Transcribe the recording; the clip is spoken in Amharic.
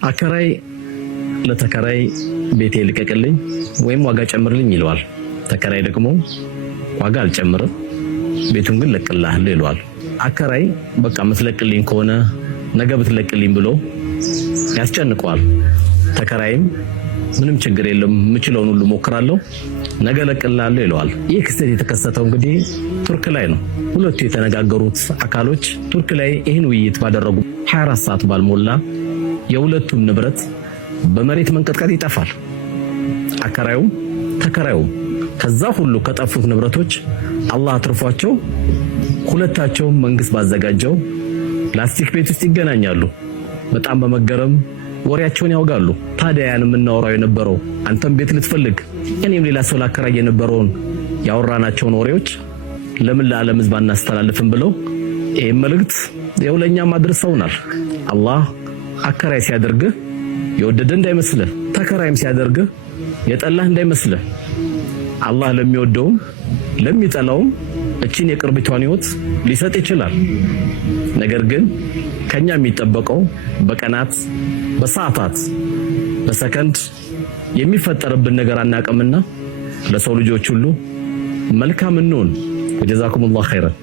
አከራይ ለተከራይ ቤቴ ልቀቅልኝ ወይም ዋጋ ጨምርልኝ ይለዋል። ተከራይ ደግሞ ዋጋ አልጨምርም ቤቱን ግን ለቅልሃለሁ ይለዋል። አከራይ በቃ መስለቅልኝ ከሆነ ነገ ብትለቅልኝ ብሎ ያስጨንቀዋል። ተከራይም ምንም ችግር የለም ምችለውን ሁሉ ሞክራለሁ ነገ ለቅልሃለሁ ይለዋል። ይህ ክስተት የተከሰተው እንግዲህ ቱርክ ላይ ነው። ሁለቱ የተነጋገሩት አካሎች ቱርክ ላይ ይህን ውይይት ባደረጉ 24 ሰዓት ባልሞላ የሁለቱም ንብረት በመሬት መንቀጥቀጥ ይጠፋል። አከራዩም ተከራዩም ከዛ ሁሉ ከጠፉት ንብረቶች አላህ አትርፏቸው ሁለታቸው መንግስት ባዘጋጀው ላስቲክ ቤት ውስጥ ይገናኛሉ። በጣም በመገረም ወሬያቸውን ያወጋሉ። ታዲያ ያን የምናወራው የነበረው አንተም ቤት ልትፈልግ እኔም ሌላ ሰው ላከራይ የነበረውን ያወራናቸውን ወሬዎች ለምን ለዓለም ህዝብ አናስተላልፍም ብለው ይሄን መልእክት የውለኛም አድርሰውናል። አላህ አከራይ ሲያደርግህ የወደደ እንዳይመስልህ፣ ተከራይም ሲያደርግህ የጠላህ እንዳይመስልህ። አላህ ለሚወደውም ለሚጠላውም እቺን የቅርቢቷን ህይወት ሊሰጥ ይችላል። ነገር ግን ከኛ የሚጠበቀው በቀናት በሰዓታት በሰከንድ የሚፈጠርብን ነገር አናቀምና ለሰው ልጆች ሁሉ መልካም እንሁን። ወጀዛኩሙላህ ኸይረን።